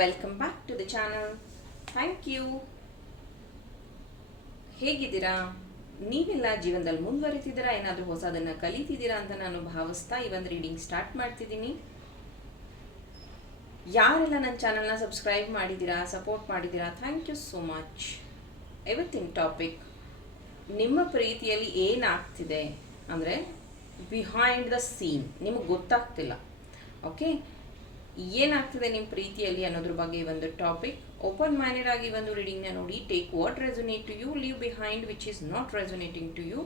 Welcome back to the channel thank you ಹೇಗಿದ್ದೀರಾ? ನೀವೆಲ್ಲ ಜೀವನದಲ್ಲಿ ಮುಂದುವರಿತಿದ್ದೀರಾ? ಏನಾದರೂ ಹೊಸದನ್ನು ಕಲಿತಿದ್ದೀರಾ ಅಂತ ನಾನು ಭಾವಿಸ್ತಾ ಈ ಒಂದು ರೀಡಿಂಗ್ ಸ್ಟಾರ್ಟ್ ಮಾಡ್ತಿದ್ದೀನಿ. ಯಾರೆಲ್ಲ ನನ್ನ ಚಾನಲ್ನ ಸಬ್ಸ್ಕ್ರೈಬ್ ಮಾಡಿದ್ದೀರಾ ಸಪೋರ್ಟ್ ಮಾಡಿದ್ದೀರಾ? ಥ್ಯಾಂಕ್ ಯು ಸೋ ಮಚ್ ಇವತ್ತಿನ ಟಾಪಿಕ್ ನಿಮ್ಮ ಪ್ರೀತಿಯಲ್ಲಿ ಏನಾಗ್ತಿದೆ? ಅಂದರೆ ಬಿಹೈಂಡ್ ದ ಸೀನ್ ನಿಮಗೆ ಗೊತ್ತಾಗ್ತಿಲ್ಲ. ಓಕೆ ಏನಾಗ್ತಿದೆ ನಿಮ್ಮ ಪ್ರೀತಿಯಲ್ಲಿ ಅನ್ನೋದ್ರ ಬಗ್ಗೆ ಒಂದು ಟಾಪಿಕ್ ಓಪನ್ ಮೈಂಡೆಡ್ ಆಗಿ ಒಂದು ರೀಡಿಂಗ್ನ ನೋಡಿ take what resonate to you leave behind which is not resonating to you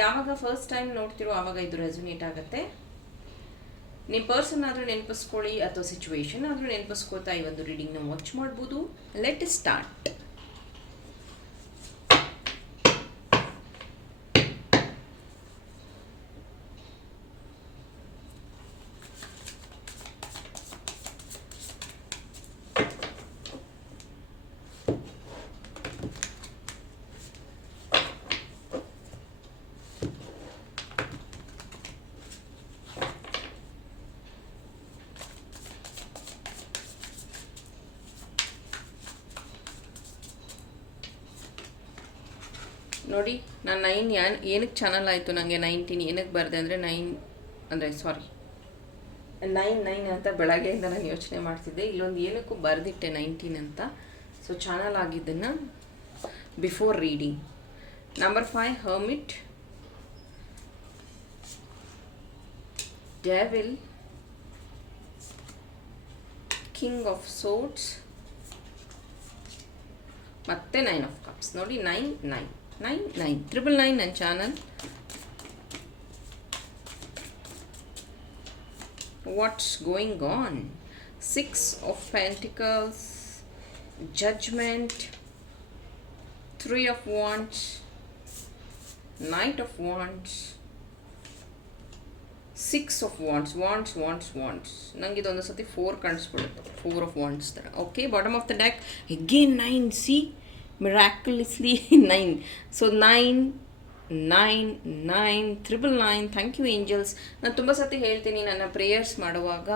ಯಾವಾಗ ಫಸ್ಟ್ ಟೈಮ್ ನೋಡ್ತಿರೋ ಆವಾಗ ಇದು ರೆಸೊನೇಟ್ ಆಗುತ್ತೆ. ನಿಮ್ಮ ಪರ್ಸನ್ ಆದರೂ ನೆನಪಿಸ್ಕೊಳ್ಳಿ, ಅಥವಾ ಸಿಚುವೇಶನ್ ಆದರೂ ನೆನಪಿಸ್ಕೊತಾ ಈ ಒಂದು ರೀಡಿಂಗ್ನ ವಾಚ್ ಮಾಡ್ಬೋದು. ಲೆಟ್ ಸ್ಟಾರ್ಟ್ ನೋಡಿ, ನಾನು ನೈನ್ ಯಾನ್ ಏನಕ್ಕೆ ಚಾನಲ್ ಆಯಿತು ನನಗೆ ನೈನ್ಟೀನ್ ಏನಕ್ಕೆ ಬರದೆ ಅಂದರೆ ನೈನ್ ಅಂದರೆ ಸಾರಿ ನೈನ್ ನೈನ್ ಅಂತ ಬೆಳಗ್ಗೆಯಿಂದ ನಾನು ಯೋಚನೆ ಮಾಡ್ತಿದ್ದೆ. ಇಲ್ಲೊಂದು ಏನಕ್ಕೂ ಬರೆದಿಟ್ಟೆ ನೈನ್ಟೀನ್ ಅಂತ. So channel ಆಗಿದ್ದನ್ನು before reading number five hermit devil king of swords ಮತ್ತೆ ನೈನ್ ಆಫ್ ಕಪ್ಸ್ ನೋಡಿ nine nine nine nine triple nine ನನ್ನ channel what's going on six of pentacles judgment three of wands knight of wands six of wands wands wands wands ನಂಗೆ ಇದೊಂದು ಸತಿ four ಕಾಣಿಸ್ಬಿಡುತ್ತೆ. Four of wands ಥರ okay bottom of the deck again nine see miraculously nine so nine nine nine triple nine thank you angels ನಾನು ತುಂಬ ಸತಿ ಹೇಳ್ತೀನಿ, ನನ್ನ ಪ್ರೇಯರ್ಸ್ ಮಾಡುವಾಗ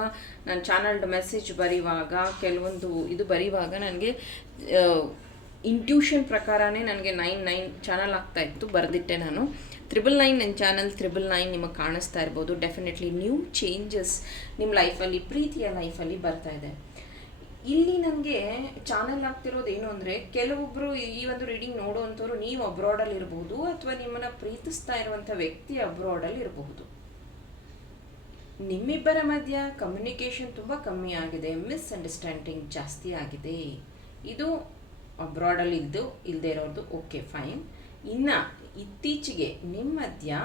ನನ್ನ ಚಾನಲ್ಡ್ ಮೆಸೇಜ್ ಬರೆಯುವಾಗ ಕೆಲವೊಂದು ಇದು ಬರೆಯುವಾಗ ನನಗೆ ಇಂಟ್ಯೂಷನ್ ಪ್ರಕಾರನೇ ನನಗೆ ನೈನ್ ನೈನ್ ಚಾನಲ್ ಆಗ್ತಾ ಇತ್ತು, ಬರೆದಿಟ್ಟೆ ನಾನು. ತ್ರಿಬಲ್ ನೈನ್ ನನ್ನ ಚಾನಲ್ ತ್ರಿಬಲ್ ನೈನ್ ನಿಮಗೆ ಕಾಣಿಸ್ತಾ ಇರ್ಬೋದು. ಡೆಫಿನೆಟ್ಲಿ ನ್ಯೂ ಚೇಂಜಸ್ ನಿಮ್ಮ ಲೈಫಲ್ಲಿ ಪ್ರೀತಿಯ ಲೈಫಲ್ಲಿ ಬರ್ತಾ ಇದೆ. ಇಲ್ಲಿ ನನಗೆ ಚಾನಲ್ ಆಗ್ತಿರೋದು ಏನು ಅಂದರೆ ಕೆಲವೊಬ್ಬರು ಈ ಒಂದು ರೀಡಿಂಗ್ ನೋಡುವಂಥವ್ರು ನೀವು ಅಬ್ರಾಡಲ್ಲಿ ಇರಬಹುದು ಅಥವಾ ನಿಮ್ಮನ್ನು ಪ್ರೀತಿಸ್ತಾ ಇರುವಂಥ ವ್ಯಕ್ತಿ ಅಬ್ರಾಡಲ್ಲಿ ಇರಬಹುದು. ನಿಮ್ಮಿಬ್ಬರ ಮಧ್ಯ ಕಮ್ಯುನಿಕೇಷನ್ ತುಂಬ ಕಮ್ಮಿ ಆಗಿದೆ ಮಿಸ್ಅಂಡರ್ಸ್ಟ್ಯಾಂಡಿಂಗ್ ಜಾಸ್ತಿ ಆಗಿದೆ. ಇದು ಅಬ್ರಾಡಲ್ಲಿ ಇದ್ದು ಇಲ್ಲದೆ ಇರೋದು ಓಕೆ ಫೈನ್ ಇನ್ನು ಇತ್ತೀಚೆಗೆ ನಿಮ್ಮ ಮಧ್ಯ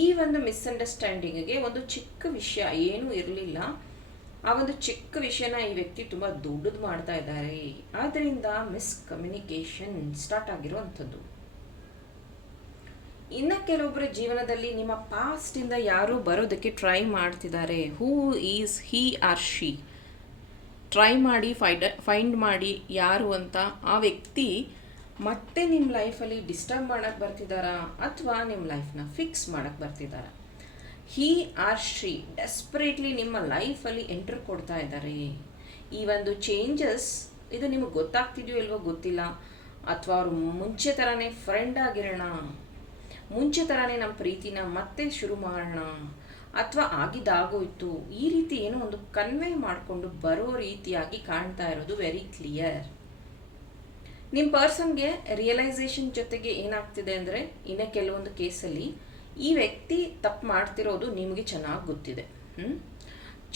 ಈ ಒಂದು ಮಿಸ್ಅಂಡರ್ಸ್ಟ್ಯಾಂಡಿಂಗ್ಗೆ ಒಂದು ಚಿಕ್ಕ ವಿಷಯ ಏನೂ ಇರಲಿಲ್ಲ. ಆ ಒಂದು ಚಿಕ್ಕ ವಿಷಯನ ಈ ವ್ಯಕ್ತಿ ತುಂಬ ದೊಡ್ಡದು ಮಾಡ್ತಾ ಇದ್ದಾರೆ. ಆದ್ದರಿಂದ ಮಿಸ್ಕಮ್ಯುನಿಕೇಷನ್ ಸ್ಟಾರ್ಟ್ ಆಗಿರುವಂಥದ್ದು. ಇನ್ನು ಕೆಲವೊಬ್ಬರ ಜೀವನದಲ್ಲಿ ನಿಮ್ಮ ಪಾಸ್ಟಿಂದ ಯಾರು ಬರೋದಕ್ಕೆ ಟ್ರೈ ಮಾಡ್ತಿದ್ದಾರೆ? Who is he or she try ಮಾಡಿ ಫೈಂಡ್ ಫೈಂಡ್ ಮಾಡಿ ಯಾರು ಅಂತ ಆ ವ್ಯಕ್ತಿ ಮತ್ತೆ ನಿಮ್ಮ ಲೈಫಲ್ಲಿ ಡಿಸ್ಟರ್ಬ್ ಮಾಡೋಕ್ಕೆ ಬರ್ತಿದ್ದಾರಾ? ಅಥವಾ ನಿಮ್ಮ ಲೈಫ್ನ ಫಿಕ್ಸ್ ಮಾಡೋಕ್ಕೆ ಬರ್ತಿದ್ದಾರಾ? ಹೀ ಆರ್ ಶ್ರೀ ಡೆಸ್ಪರೇಟ್ಲಿ ನಿಮ್ಮ ಲೈಫಲ್ಲಿ ಎಂಟ್ರ್ ಕೊಡ್ತಾ ಇದ್ದಾರೆ. ಈ ಒಂದು ಚೇಂಜಸ್ ಇದು ನಿಮಗೆ ಗೊತ್ತಾಗ್ತಿದೆಯೋ ಇಲ್ವೋ ಗೊತ್ತಿಲ್ಲ. ಅಥವಾ ಅವರು ಮುಂಚೆ ಥರನೇ ಫ್ರೆಂಡ್ ಆಗಿರೋಣ. ಮುಂಚೆ ಥರನೇ ನಮ್ಮ ಪ್ರೀತಿನ ಮತ್ತೆ ಶುರು ಮಾಡೋಣ. ಅಥವಾ ಆಗಿದ್ದಾಗೋಯ್ತು ಈ ರೀತಿ ಏನೋ ಒಂದು ಕನ್ವೆ ಮಾಡಿಕೊಂಡು ಬರೋ ರೀತಿಯಾಗಿ ಕಾಣ್ತಾ ಇರೋದು ವೆರಿ ಕ್ಲಿಯರ್ ನಿಮ್ಮ ಪರ್ಸನ್ಗೆ ರಿಯಲೈಸೇಷನ್ ಜೊತೆಗೆ ಏನಾಗ್ತಿದೆ ಅಂದರೆ, ಇನ್ನು ಕೆಲವೊಂದು ಕೇಸಲ್ಲಿ ಈ ವ್ಯಕ್ತಿ ತಪ್ಪು ಮಾಡ್ತಿರೋದು ನಿಮಗೆ ಚೆನ್ನಾಗಿ ಗೊತ್ತಿದೆ.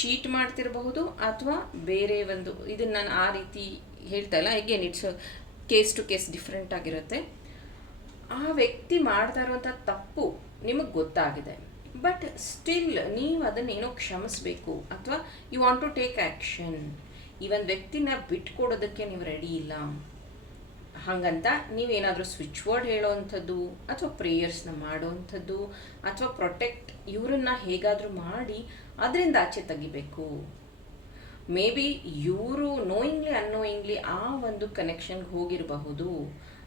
ಚೀಟ್ ಮಾಡ್ತಿರಬಹುದು ಅಥವಾ ಬೇರೆ ಒಂದು ಇದನ್ನು ನಾನು ಆ ರೀತಿ ಹೇಳ್ತಾ ಇಲ್ಲ. Again it's case to case different ಆಗಿರುತ್ತೆ. ಆ ವ್ಯಕ್ತಿ ಮಾಡ್ತಾ ಇರುವಂಥ ತಪ್ಪು ನಿಮಗೆ ಗೊತ್ತಾಗಿದೆ. ಬಟ್ ಸ್ಟಿಲ್ ನೀವು ಅದನ್ನೇನೋ ಕ್ಷಮಿಸಬೇಕು ಅಥವಾ you want to take action ಈ ಒಂದು ವ್ಯಕ್ತಿನ ಬಿಟ್ಕೊಡೋದಕ್ಕೆ ನೀವು ರೆಡಿ ಇಲ್ಲ. ಹಾಗಂತ ನೀವೇನಾದರೂ ಸ್ವಿಚ್ ವರ್ಡ್ ಹೇಳೋವಂಥದ್ದು ಅಥವಾ ಪ್ರೇಯರ್ಸ್ನ ಮಾಡೋವಂಥದ್ದು ಅಥವಾ ಪ್ರೊಟೆಕ್ಟ್ ಇವರನ್ನ ಹೇಗಾದರೂ ಮಾಡಿ ಅದರಿಂದ ಆಚೆ ತೆಗಿಬೇಕು. ಮೇ ಬಿ ಇವರು ನೋಯಿಂಗ್ಲಿ ಅನ್ನೋಯಿಂಗ್ಲಿ ಆ ಒಂದು ಕನೆಕ್ಷನ್ಗೆ ಹೋಗಿರಬಹುದು.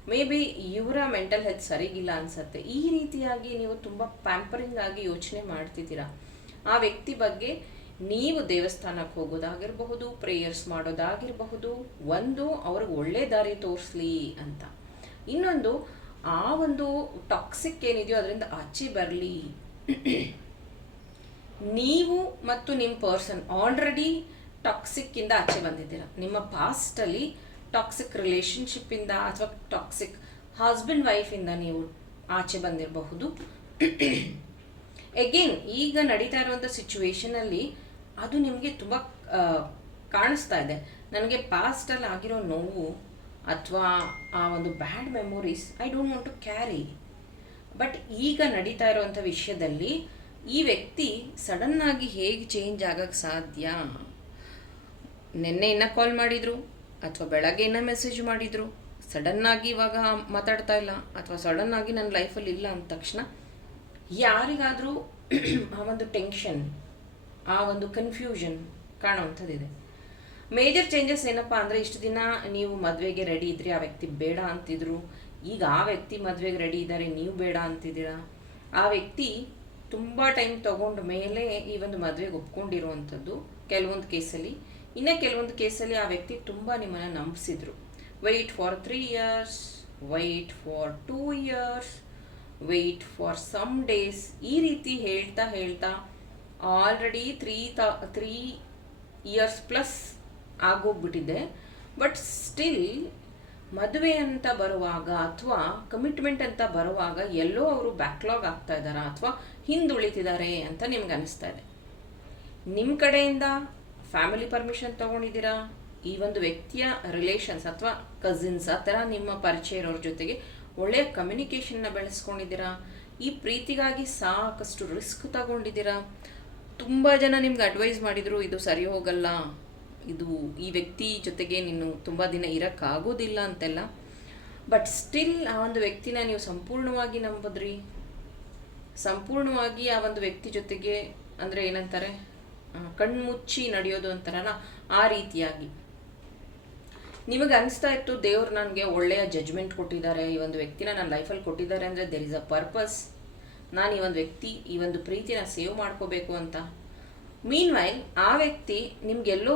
ಮೇ ಬಿ ಇವರ ಮೆಂಟಲ್ ಹೆಲ್ತ್ ಸರಿಗಿಲ್ಲ ಅನ್ಸತ್ತೆ. ಈ ರೀತಿಯಾಗಿ ನೀವು ತುಂಬ ಪ್ಯಾಂಪರಿಂಗ್ ಆಗಿ ಯೋಚನೆ ಮಾಡ್ತಿದ್ದೀರಾ. ಆ ವ್ಯಕ್ತಿ ಬಗ್ಗೆ ನೀವು ದೇವಸ್ಥಾನಕ್ಕೆ ಹೋಗೋದಾಗಿರಬಹುದು ಪ್ರೇಯರ್ಸ್ ಮಾಡೋದಾಗಿರಬಹುದು, ಒಂದು ಅವ್ರಿಗೆ ಒಳ್ಳೆ ದಾರಿ ತೋರಿಸ್ಲಿ ಅಂತ. ಇನ್ನೊಂದು, ಆ ಒಂದು ಟಾಕ್ಸಿಕ್ ಏನಿದೆಯೋ ಅದರಿಂದ ಆಚೆ ಬರಲಿ. ನೀವು ಮತ್ತು ನಿಮ್ಮ ಪರ್ಸನ್ ಆಲ್ರೆಡಿ ಟಾಕ್ಸಿಕ್ಕಿಂದ ಆಚೆ ಬಂದಿದ್ದೀರ. ನಿಮ್ಮ ಪಾಸ್ಟಲ್ಲಿ ಟಾಕ್ಸಿಕ್ ರಿಲೇಷನ್ಶಿಪ್ಪಿಂದ ಅಥವಾ ಟಾಕ್ಸಿಕ್ ಹಸ್ಬೆಂಡ್ ವೈಫಿಂದ ನೀವು ಆಚೆ ಬಂದಿರಬಹುದು. ಎಗೇನ್ ಈಗ ನಡೀತಾ ಇರುವಂಥ ಸಿಚುವೇಶನಲ್ಲಿ ಅದು ನಿಮಗೆ ತುಂಬ ಕಾಣಿಸ್ತಾ ಇದೆ. ನನಗೆ ಪಾಸ್ಟಲ್ಲಿ ಆಗಿರೋ ನೋವು ಅಥವಾ ಆ ಒಂದು bad memories I don't want to carry but ಈಗ ನಡೀತಾ ಇರುವಂಥ ವಿಷಯದಲ್ಲಿ ಈ ವ್ಯಕ್ತಿ ಸಡನ್ನಾಗಿ ಹೇಗೆ ಚೇಂಜ್ ಆಗೋಕ್ಕೆ ಸಾಧ್ಯ? ನಿನ್ನೆ ಇನ್ನ ಕಾಲ್ ಮಾಡಿದ್ರು ಅಥವಾ ಬೆಳಗ್ಗೆ ಇನ್ನ ಮೆಸೇಜ್ ಮಾಡಿದ್ರು ಸಡನ್ನಾಗಿ ಇವಾಗ ಮಾತಾಡ್ತಾ ಇಲ್ಲ ಅಥವಾ ಸಡನ್ನಾಗಿ ನನ್ನ ಲೈಫಲ್ಲಿ ಇಲ್ಲ ಅಂದ ತಕ್ಷಣ ಯಾರಿಗಾದರೂ ಆ ಒಂದು ಟೆನ್ಷನ್ ಆ ಒಂದು ಕನ್ಫ್ಯೂಷನ್ ಕಾಣುವಂಥದ್ದಿದೆ. ಮೇಜರ್ ಚೇಂಜಸ್ ಏನಪ್ಪ ಅಂದರೆ ಇಷ್ಟು ದಿನ ನೀವು ಮದುವೆಗೆ ರೆಡಿ ಇದ್ರಿ, ಆ ವ್ಯಕ್ತಿ ಬೇಡ ಅಂತಿದ್ರು. ಈಗ ಆ ವ್ಯಕ್ತಿ ಮದುವೆಗೆ ರೆಡಿ ಇದ್ದಾರೆ, ನೀವು ಬೇಡ ಅಂತಿದ್ದೀರಾ? ಆ ವ್ಯಕ್ತಿ ತುಂಬ ಟೈಮ್ ತಗೊಂಡ ಮೇಲೆ ಈ ಒಂದು ಮದುವೆಗೆ ಒಪ್ಕೊಂಡಿರುವಂಥದ್ದು ಕೆಲವೊಂದು ಕೇಸಲ್ಲಿ. ಇನ್ನು ಕೆಲವೊಂದು ಕೇಸಲ್ಲಿ ಆ ವ್ಯಕ್ತಿ ತುಂಬ ನಿಮ್ಮನ್ನು ನಂಬಿಸಿದ್ರು. Wait for three years wait for two years wait for some days ಈ ರೀತಿ ಹೇಳ್ತಾ ಹೇಳ್ತಾ ಆಲ್ರೆಡಿ ತ್ರೀ ತ ತ್ರೀ ಇಯರ್ಸ್ ಪ್ಲಸ್ ಆಗೋಗ್ಬಿಟ್ಟಿದೆ. ಬಟ್ ಸ್ಟಿಲ್ ಮದುವೆ ಅಂತ ಬರುವಾಗ ಅಥವಾ ಕಮಿಟ್ಮೆಂಟ್ ಅಂತ ಬರುವಾಗ ಎಲ್ಲೋ ಅವರು ಬ್ಯಾಕ್ಲಾಗ್ ಆಗ್ತಾ ಇದ್ದಾರಾ ಅಥವಾ ಹಿಂದುಳಿತಿದ್ದಾರೆ ಅಂತ ನಿಮ್ಗೆ ಅನಿಸ್ತಾ ಇದೆ. ನಿಮ್ಮ ಕಡೆಯಿಂದ ಫ್ಯಾಮಿಲಿ ಪರ್ಮಿಷನ್ ತಗೊಂಡಿದ್ದೀರಾ? ಈ ಒಂದು ವ್ಯಕ್ತಿಯ ರಿಲೇಷನ್ಸ್ ಅಥವಾ ಕಸಿನ್ಸ್ ಆ ಥರ ನಿಮ್ಮ ಪರಿಚಯ ಇರೋರ ಜೊತೆಗೆ ಒಳ್ಳೆಯ ಕಮ್ಯುನಿಕೇಷನ್ನ ಬೆಳೆಸ್ಕೊಂಡಿದ್ದೀರಾ? ಈ ಪ್ರೀತಿಗಾಗಿ ಸಾಕಷ್ಟು ರಿಸ್ಕ್ ತಗೊಂಡಿದ್ದೀರಾ? ತುಂಬ ಜನ ನಿಮ್ಗೆ ಅಡ್ವೈಸ್ ಮಾಡಿದರು, ಇದು ಸರಿ ಹೋಗಲ್ಲ. ಇದು ಈ ವ್ಯಕ್ತಿ ಜೊತೆಗೆ ನೀನು ತುಂಬ ದಿನ ಇರೋಕ್ಕಾಗೋದಿಲ್ಲ ಅಂತೆಲ್ಲ. ಬಟ್ ಸ್ಟಿಲ್ ಆ ಒಂದು ವ್ಯಕ್ತಿನ ನೀವು ಸಂಪೂರ್ಣವಾಗಿ ನಂಬಿದ್ರಿ. ಸಂಪೂರ್ಣವಾಗಿ ಆ ಒಂದು ವ್ಯಕ್ತಿ ಜೊತೆಗೆ ಅಂದರೆ ಏನಂತಾರೆ ಕಣ್ಮುಚ್ಚಿ ನಡೆಯೋದು ಅಂತಾರಲ್ಲ, ಆ ರೀತಿಯಾಗಿ. ನಿಮಗೆ ಅನಿಸ್ತಾ ಇತ್ತು ದೇವ್ರು ನನಗೆ ಒಳ್ಳೆಯ ಜಜ್ಮೆಂಟ್ ಕೊಟ್ಟಿದ್ದಾರೆ, ಈ ಒಂದು ವ್ಯಕ್ತಿನ ನನ್ನ ಲೈಫಲ್ಲಿ ಕೊಟ್ಟಿದ್ದಾರೆ ಅಂದರೆ ದೇರ್ ಇಸ್ ಅ ಪರ್ಪಸ್ ನಾನು ಈ ಒಂದು ವ್ಯಕ್ತಿ, ಈ ಒಂದು ಪ್ರೀತಿನ ಸೇವ್ ಮಾಡ್ಕೋಬೇಕು ಅಂತ. ಮೀನ್ ವೈಲ್ ಆ ವ್ಯಕ್ತಿ ನಿಮಗೆಲ್ಲೋ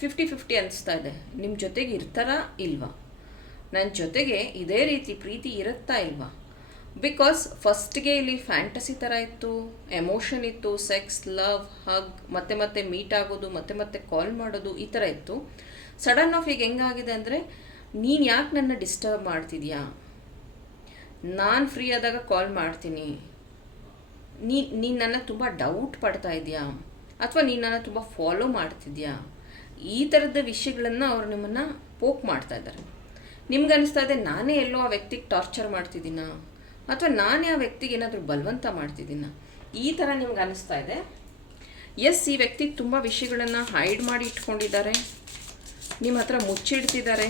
ಫಿಫ್ಟಿ ಫಿಫ್ಟಿ ಅನಿಸ್ತಾ ಇದೆ. ನಿಮ್ಮ ಜೊತೆಗೆ ಇರ್ತಾರ ಇಲ್ವಾ? ನನ್ನ ಜೊತೆಗೆ ಇದೇ ರೀತಿ ಪ್ರೀತಿ ಇರುತ್ತಾ ಇಲ್ವಾ? ಬಿಕಾಸ್ ಫಸ್ಟ್ಗೆ ಇಲ್ಲಿ ಫ್ಯಾಂಟಸಿ ಥರ ಇತ್ತು ಎಮೋಷನ್ ಇತ್ತು ಸೆಕ್ಸ್ ಲವ್ ಹಗ್ ಮತ್ತೆ ಮತ್ತೆ ಮೀಟ್ ಆಗೋದು, ಮತ್ತೆ ಮತ್ತೆ ಕಾಲ್ ಮಾಡೋದು, ಈ ಥರ ಇತ್ತು. ಸಡನ್ ಆಫ್ ಈಗ ಹೆಂಗಾಗಿದೆ ಅಂದರೆ, ನೀನು ಯಾಕೆ ನನ್ನ ಡಿಸ್ಟರ್ಬ್ ಮಾಡ್ತಿದ್ಯಾ? ನಾನು ಫ್ರೀ ಆದಾಗ ಕಾಲ್ ಮಾಡ್ತೀನಿ. ನೀ, ನೀನು ನನ್ನ ತುಂಬ ಡೌಟ್ ಪಡ್ತಾ ಇದೆಯಾ? ಅಥವಾ ನೀನು ನನ್ನ ತುಂಬ ಫಾಲೋ ಮಾಡ್ತಿದ್ಯಾ? ಈ ಥರದ ವಿಷಯಗಳನ್ನು ಅವರು ನಿಮ್ಮನ್ನು ಪೋಕ್ ಮಾಡ್ತಾ ಇದ್ದಾರೆ. ನಿಮ್ಗೆ ಅನಿಸ್ತಾ ಇದೆ ನಾನೇ ಎಲ್ಲೋ ಆ ವ್ಯಕ್ತಿಗೆ ಟಾರ್ಚರ್ ಮಾಡ್ತಿದ್ದೀನ? ಅಥವಾ ನಾನೇ ಆ ವ್ಯಕ್ತಿಗೆ ಏನಾದರೂ ಬಲವಂತ ಮಾಡ್ತಿದ್ದೀನ? ಈ ಥರ ನಿಮ್ಗೆ ಅನಿಸ್ತಾ ಇದೆ? ಎಸ್ ಈ ವ್ಯಕ್ತಿ ತುಂಬ ವಿಷಯಗಳನ್ನು ಹೈಡ್ ಮಾಡಿ ಇಟ್ಕೊಂಡಿದ್ದಾರೆ. ನಿಮ್ಮ ಹತ್ರ ಮುಚ್ಚಿಡ್ತಿದ್ದಾರೆ.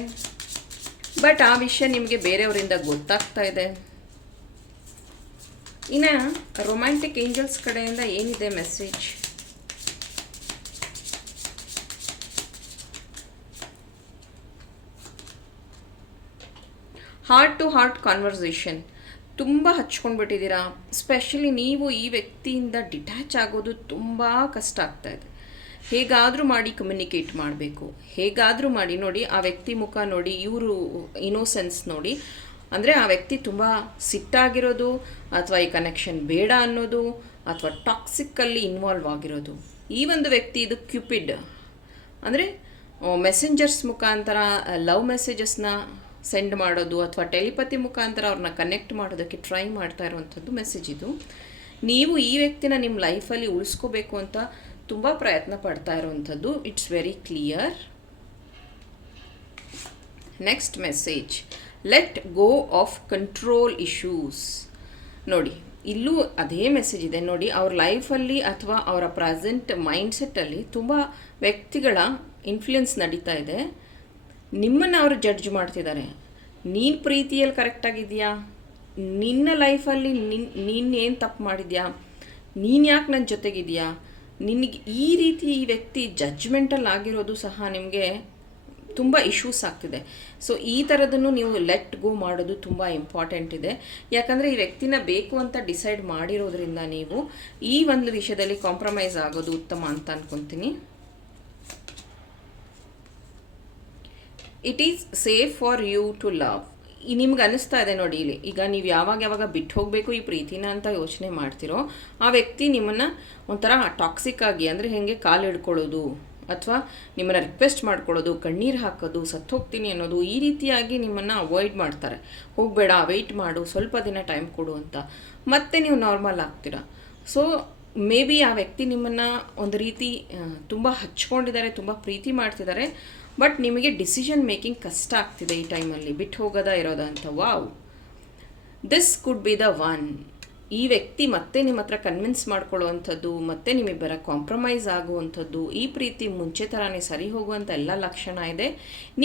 ಬಟ್ ಆ ವಿಷಯ ನಿಮಗೆ ಬೇರೆಯವರಿಂದ ಗೊತ್ತಾಗ್ತಾ ಇದೆ. ಇನ್ನು ರೊಮ್ಯಾಂಟಿಕ್ ಏಂಜಲ್ಸ್ ಕಡೆಯಿಂದ ಏನಿದೆ message heart to heart conversation ತುಂಬ ಹಚ್ಕೊಂಡ್ಬಿಟ್ಟಿದ್ದೀರಾ. ಸ್ಪೆಷಲಿ ನೀವು ಈ ವ್ಯಕ್ತಿಯಿಂದ ಡಿಟ್ಯಾಚ್ ಆಗೋದು ತುಂಬ ಕಷ್ಟ ಆಗ್ತಾ ಇದೆ. ಹೇಗಾದರೂ ಮಾಡಿ ಕಮ್ಯುನಿಕೇಟ್ ಮಾಡಬೇಕು. ಹೇಗಾದರೂ ಮಾಡಿ ನೋಡಿ, ಆ ವ್ಯಕ್ತಿ ಮುಖ ನೋಡಿ, ಇವರು ಇನೋಸೆನ್ಸ್ ನೋಡಿ. ಅಂದರೆ ಆ ವ್ಯಕ್ತಿ ತುಂಬ ಸಿಟ್ಟಾಗಿರೋದು, ಅಥವಾ ಈ ಕನೆಕ್ಷನ್ ಬೇಡ ಅನ್ನೋದು, ಅಥವಾ ಟಾಕ್ಸಿಕ್ಕಲ್ಲಿ ಇನ್ವಾಲ್ವ್ ಆಗಿರೋದು. ಈ ಒಂದು ವ್ಯಕ್ತಿ ಇದು ಕ್ಯೂಪಿಡ್ ಅಂದರೆ ಮೆಸೆಂಜರ್ಸ್ ಮುಖಾಂತರ ಲವ್ ಮೆಸೇಜಸ್ನ ಸೆಂಡ್ ಮಾಡೋದು, ಅಥವಾ ಟೆಲಿಪತಿ ಮುಖಾಂತರ ಅವ್ರನ್ನ ಕನೆಕ್ಟ್ ಮಾಡೋದಕ್ಕೆ ಟ್ರೈ ಮಾಡ್ತಾ ಇರುವಂಥದ್ದು ಮೆಸೇಜ್ ಇದು. ನೀವು ಈ ವ್ಯಕ್ತಿನ ನಿಮ್ಮ ಲೈಫಲ್ಲಿ ಉಳಿಸ್ಕೋಬೇಕು ಅಂತ ತುಂಬ ಪ್ರಯತ್ನ ಪಡ್ತಾ ಇರುವಂಥದ್ದು. It's very clear next message let go of control issues ನೋಡಿ, ಇಲ್ಲೂ ಅದೇ ಮೆಸೇಜ್ ಇದೆ. ನೋಡಿ, ಅವ್ರ ಲೈಫಲ್ಲಿ ಅಥವಾ ಅವರ ಪ್ರೆಸೆಂಟ್ ಮೈಂಡ್ಸೆಟ್ಟಲ್ಲಿ ತುಂಬ ವ್ಯಕ್ತಿಗಳ ಇನ್ಫ್ಲುಯೆನ್ಸ್ ನಡೀತಾ ಇದೆ. ನಿಮ್ಮನ್ನು ಅವರು ಜಡ್ಜ್ ಮಾಡ್ತಿದ್ದಾರೆ. ನೀನು ಪ್ರೀತಿಯಲ್ಲಿ ಕರೆಕ್ಟಾಗಿದೆಯಾ ನಿನ್ನ ಲೈಫಲ್ಲಿ ನಿನ್ನ ನೀನು ಏನು ತಪ್ಪು ಮಾಡಿದ್ಯಾ? ನೀನು ಯಾಕೆ ನನ್ನ ಜೊತೆಗಿದೆಯಾ ನಿನಗೆ ಈ ರೀತಿ ಈ ವ್ಯಕ್ತಿ ಜಡ್ಜ್ಮೆಂಟಲ್ಲಿ ಆಗಿರೋದು ಸಹ ನಿಮಗೆ ತುಂಬ ಇಶ್ಯೂಸ್ ಆಗ್ತಿದೆ. ಸೊ ಈ ಥರದನ್ನು ನೀವು ಲೆಟ್ ಗೋ ಮಾಡೋದು ತುಂಬ ಇಂಪಾರ್ಟೆಂಟ್ ಇದೆ. ಯಾಕಂದರೆ ಈ ವ್ಯಕ್ತಿನ ಬೇಕು ಅಂತ ಡಿಸೈಡ್ ಮಾಡಿರೋದ್ರಿಂದ ನೀವು ಈ ಒಂದು ವಿಷಯದಲ್ಲಿ ಕಾಂಪ್ರಮೈಸ್ ಆಗೋದು ಉತ್ತಮ ಅಂತ ಅಂದ್ಕೊತೀನಿ it is safe for you to love ನಿಮ್ಗೆ ಅನಿಸ್ತಾ ಇದೆ ನೋಡಿ ಇಲ್ಲಿ. ಈಗ ನೀವು ಯಾವಾಗ ಯಾವಾಗ ಬಿಟ್ಟು ಹೋಗಬೇಕು ಈ ಪ್ರೀತಿನ ಅಂತ ಯೋಚನೆ ಮಾಡ್ತಿರೋ, ಆ ವ್ಯಕ್ತಿ ನಿಮ್ಮನ್ನು ಒಂಥರ ಟಾಕ್ಸಿಕ್ ಆಗಿ ಅಂದರೆ ಹೇಗೆ ಕಾಲು ಹಿಡ್ಕೊಳ್ಳೋದು ಅಥವಾ ನಿಮ್ಮನ್ನು ರಿಕ್ವೆಸ್ಟ್ ಮಾಡ್ಕೊಳ್ಳೋದು, ಕಣ್ಣೀರು ಹಾಕೋದು, ಸತ್ತೋಗ್ತೀನಿ ಅನ್ನೋದು ಈ ರೀತಿಯಾಗಿ ನಿಮ್ಮನ್ನು ಅವಾಯ್ಡ್ ಮಾಡ್ತಾರೆ. ಹೋಗಬೇಡ ವೆಯ್ಟ್ ಮಾಡು, ಸ್ವಲ್ಪ ದಿನ ಟೈಮ್ ಕೊಡು ಅಂತ. ಮತ್ತೆ ನೀವು ನಾರ್ಮಲ್ ಆಗ್ತೀರಾ. ಸೊ ಮೇ ಬಿ ಆ ವ್ಯಕ್ತಿ ನಿಮ್ಮನ್ನು ಒಂದು ರೀತಿ ತುಂಬ ಹಚ್ಕೊಂಡಿದ್ದಾರೆ, ತುಂಬ ಪ್ರೀತಿ ಮಾಡ್ತಿದ್ದಾರೆ. ಬಟ್ ನಿಮಗೆ ಡಿಸಿಷನ್ ಮೇಕಿಂಗ್ ಕಷ್ಟ ಆಗ್ತಿದೆ ಈ ಟೈಮಲ್ಲಿ ಬಿಟ್ಟು ಹೋಗೋದ ಇರೋದಂಥ ಅಂತ wow this could be the one ಈ ವ್ಯಕ್ತಿ ಮತ್ತೆ ನಿಮ್ಮ ಹತ್ರ ಕನ್ವಿನ್ಸ್ ಮಾಡ್ಕೊಳ್ಳುವಂಥದ್ದು, ಮತ್ತೆ ನಿಮ್ಮಿಬ್ಬರ ಕಾಂಪ್ರಮೈಸ್ ಆಗುವಂಥದ್ದು, ಈ ಪ್ರೀತಿ ಮುಂಚೆ ಥರನೇ ಸರಿ ಹೋಗುವಂಥ ಎಲ್ಲ ಲಕ್ಷಣ ಇದೆ.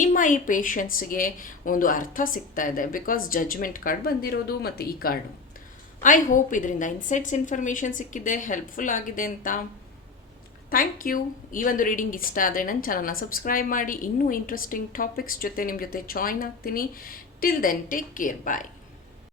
ನಿಮ್ಮ ಈ ಪೇಷನ್ಸ್ಗೆ ಒಂದು ಅರ್ಥ ಸಿಗ್ತಾ ಇದೆ. ಬಿಕಾಸ್ ಜಜ್ಮೆಂಟ್ ಕಾರ್ಡ್ ಬಂದಿರೋದು ಮತ್ತು ಈ ಕಾರ್ಡು ಐ ಹೋಪ್ ಇದರಿಂದ ಇನ್ಸೈಟ್ಸ್ ಇನ್ಫಾರ್ಮೇಷನ್ ಸಿಕ್ಕಿದೆ ಹೆಲ್ಪ್ಫುಲ್ ಆಗಿದೆ ಅಂತ. Thank you. ಈ ಒಂದು ರೀಡಿಂಗ್ ಇಷ್ಟ ಆದರೆ ನನ್ನ ಚಾನಲ್ನ ಸಬ್ಸ್ಕ್ರೈಬ್ ಮಾಡಿ. ಇನ್ನೂ ಇಂಟ್ರೆಸ್ಟಿಂಗ್ ಟಾಪಿಕ್ಸ್ ಜೊತೆ ನಿಮ್ಮ ಜೊತೆ ಜಾಯ್ನ್ ಆಗ್ತೀನಿ. Till then take care bye